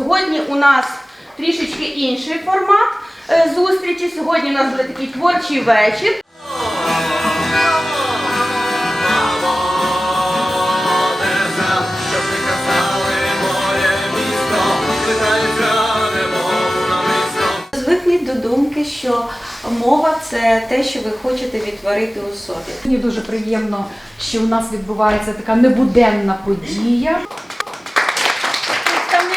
Сьогодні у нас трішечки інший формат е, зустрічі. Сьогодні у нас буде такий творчий вечір. Звикніть до думки, що мова це те, що ви хочете відтворити у собі. Мені дуже приємно, що у нас відбувається така небуденна подія.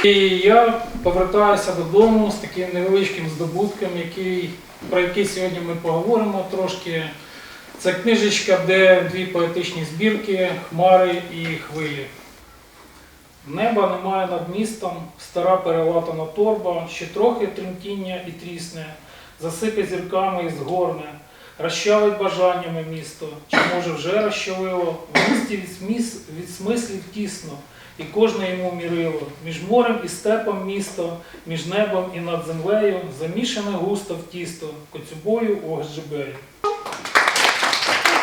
І я повертаюся додому з таким невеличким здобутком, який, про який сьогодні ми поговоримо трошки. Це книжечка, де дві поетичні збірки Хмари і хвилі. Неба немає над містом, стара перелатана торба, ще трохи тремтіння і трісне, засипе зірками і згорне, розчавить бажаннями місто, чи може вже розчавило, в місті від, смислів тісно, і кожне йому мірило, між морем і степом місто, між небом і над землею, замішане густо в тісто, коцюбою у гджибею.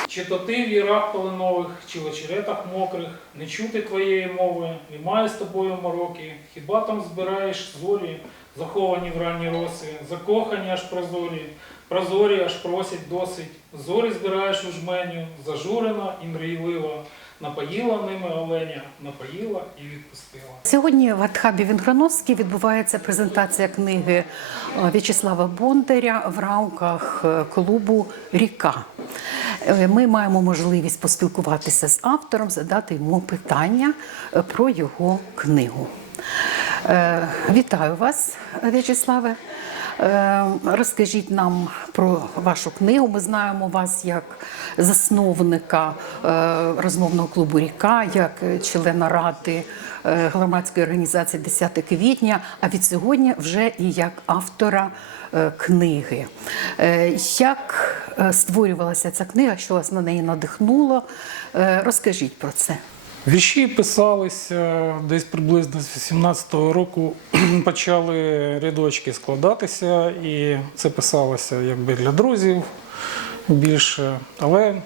Чи то ти в ярах полинових, чи в очеретах мокрих, не чути твоєї мови, немає з тобою мороки, хіба там збираєш зорі, заховані в ранні роси, закохані аж прозорі, прозорі аж просять досить, зорі збираєш у жменю, зажурена і мрійлива, напоїла ними оленя, напоїла і відпустила. Сьогодні в Артхабі Вінграновській відбувається презентація книги е, В'ячеслава Бондаря в рамках е, клубу Ріка. Е, Ми маємо можливість поспілкуватися з автором, задати йому питання про його книгу. Е, Вітаю вас, В'ячеславе. Е, Розкажіть нам про вашу книгу. Ми знаємо вас як засновника е, розмовного клубу Ріка, як члена ради громадської організації 10 квітня, а від сьогодні вже і як автора книги. Як створювалася ця книга, що вас на неї надихнуло? Розкажіть про це. Вірші писалися десь приблизно з 18-го року почали рядочки складатися, і це писалося якби для друзів більше. Але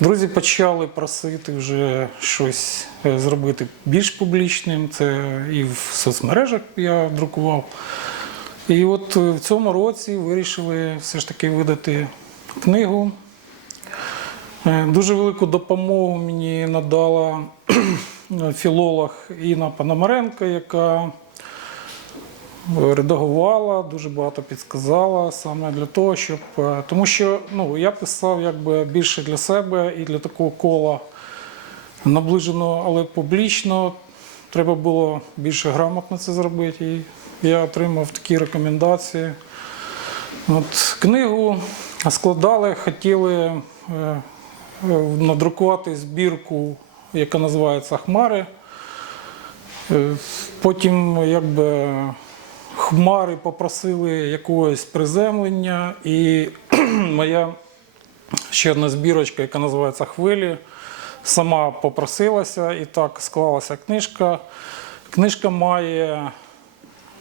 друзі почали просити вже щось е, зробити більш публічним. Це і в соцмережах я друкував. І от е, в цьому році вирішили все ж таки видати книгу. Е, Дуже велику допомогу мені надала філолог Інна Пономаренко, яка редагувала, дуже багато підсказала саме для того, щоб. е, Тому що ну, я писав якби більше для себе і для такого кола наближеного, але публічно. Треба було більше грамотно це зробити. І я отримав такі рекомендації. От, книгу складали, хотіли е, надрукувати збірку, яка називається Хмари. Е, Потім якби, хмари попросили якогось приземлення, і моя ще одна збірочка, яка називається Хвилі, сама попросилася, і так склалася книжка. Книжка має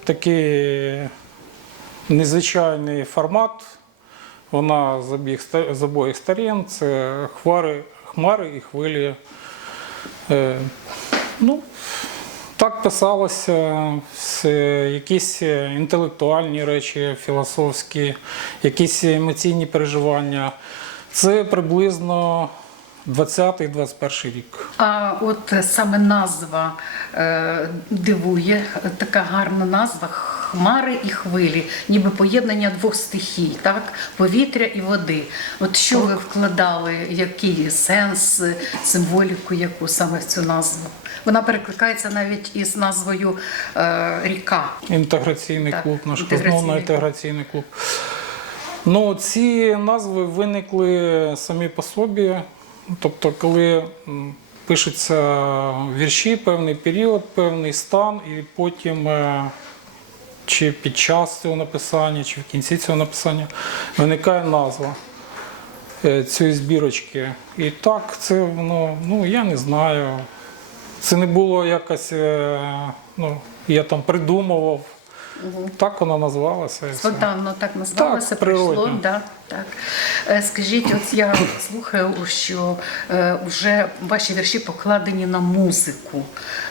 такий незвичайний формат. Вона з обіх, з обох сторін. Це хмари, хмари і хвилі. Е, ну, так писалося якісь інтелектуальні речі, філософські, якісь емоційні переживання. Це приблизно 20-21 рік. А от саме назва е, дивує, така гарна назва хмари і хвилі, ніби поєднання двох стихій, так? повітря і води. От що ви вкладали, який сенс, символіку, яку саме в цю назву? Вона перекликається навіть із назвою е, ріка. Інтеграційний Так, клуб, наш інтеграційний розмовно-інтеграційний клуб. Ну, ці назви виникли самі по собі. Тобто, коли пишуться вірші, певний період, певний стан, і потім е, чи під час цього написання, чи в кінці цього написання виникає назва е, цієї збірочки. І так, це воно, ну я не знаю. Це не було якось, е, ну, я там придумував. Так вона назвалася. Спонтанно так назвалося, Так, прийшло. Да, так. Е, Скажіть, от я слухаю, що е, вже ваші вірші покладені на музику.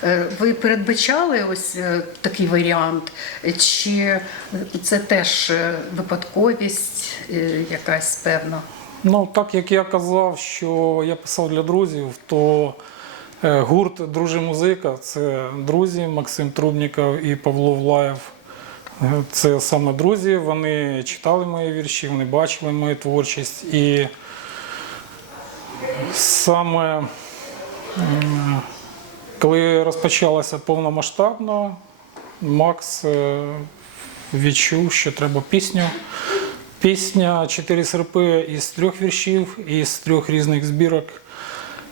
Е, Ви передбачали ось такий варіант? Чи це теж випадковість якась певна? Ну, так як я казав, що я писав для друзів, то гурт Дружи музика це друзі Максим Трубніков і Павло Влаєв. Це саме друзі. Вони читали мої вірші, вони бачили мою творчість. І саме коли розпочалося повномасштабно, Макс е, відчув, що треба пісню. Пісня Чотири серпи із трьох віршів, із трьох різних збірок.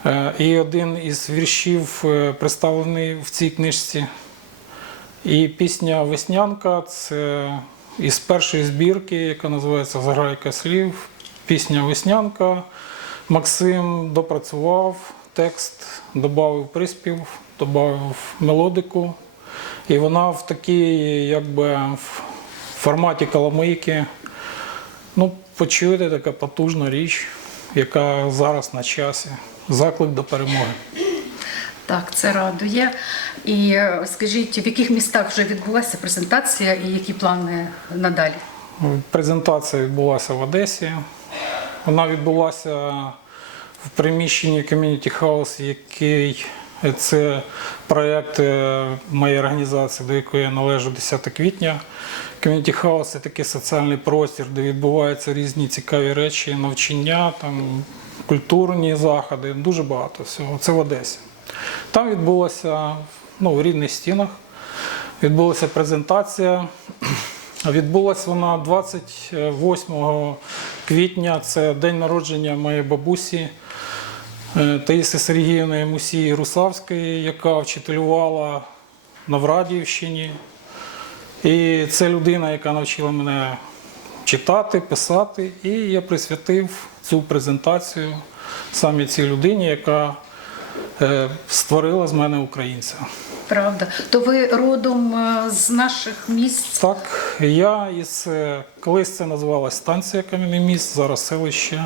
Е, І один із віршів е, представлений в цій книжці. І пісня Веснянка це із першої збірки, яка називається Заграйка слів. Пісня Веснянка. Максим допрацював текст, додав приспів, додав мелодику. І вона в такій, якби в форматі каламийки. Ну, почуєте, така потужна річ, яка зараз на часі. Заклик до перемоги. Так, це радує. І е, скажіть, в яких містах вже відбулася презентація і які плани надалі? Презентація відбулася в Одесі. Вона відбулася в приміщенні Community House, який це проєкт е, моєї організації, до якої я належу 10 квітня. Community House – це такий соціальний простір, де відбуваються різні цікаві речі, навчання, там, культурні заходи, дуже багато всього. Це в Одесі. Там відбулося ну, в рідних стінах. Відбулася презентація. Відбулася вона 28 квітня, це день народження моєї бабусі е, Таїси Сергіївної Мусії Русавської, яка вчителювала на Врадіївщині. І це людина, яка навчила мене читати, писати. І я присвятив цю презентацію саме цій людині, яка створила з мене українця. Правда. То ви родом е, з наших місць? Так, я із е, колись це називалась станція Кам'яний міст, зараз селище.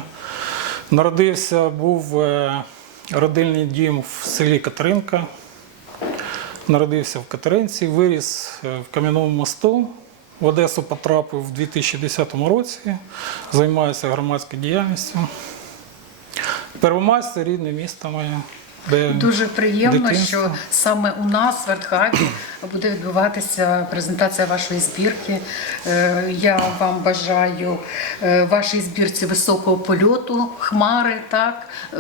Народився, був е, родильний дім в селі Катеринка. Народився в Катеринці, виріс е, в Кам'яному мосту. В Одесу потрапив в 2010 році, займаюся громадською діяльністю. Первомайськ рідне місто моє. Дуже приємно, дитинство. що саме у нас в Артхабі буде відбуватися презентація вашої збірки. Е, Я вам бажаю е, вашій збірці високого польоту, хмари, так, е,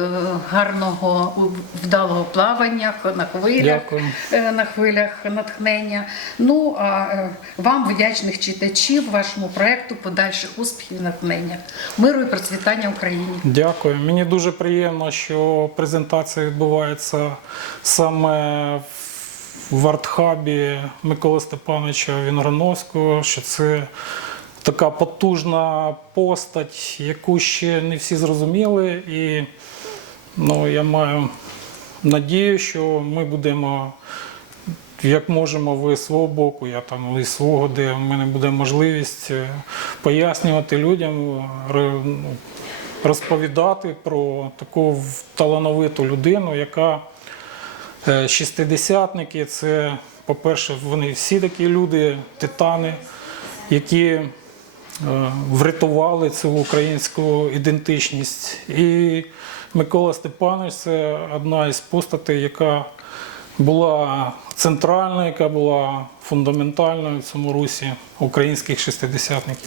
гарного вдалого плавання на хвилях, Дякую. на хвилях натхнення. Ну а вам вдячних читачів, вашому проекту, подальших успіхів і натхнення. Миру і процвітання Україні. Дякую. Мені дуже приємно, що презентація відбувається саме в артхабі Миколи Степановича Вінграновського, що це така потужна постать, яку ще не всі зрозуміли. І ну, я маю надію, що ми будемо. Як можемо, ви свого боку, я там ви свого, де в мене буде можливість е, пояснювати людям, ну, розповідати про таку талановиту людину, яка е, шістидесятники. Це, по-перше, вони всі такі люди, титани, які е, врятували цю українську ідентичність. І Микола Степанович це одна із постатей, яка була центральною, яка була фундаментальною в цьому русі українських шестидесятників.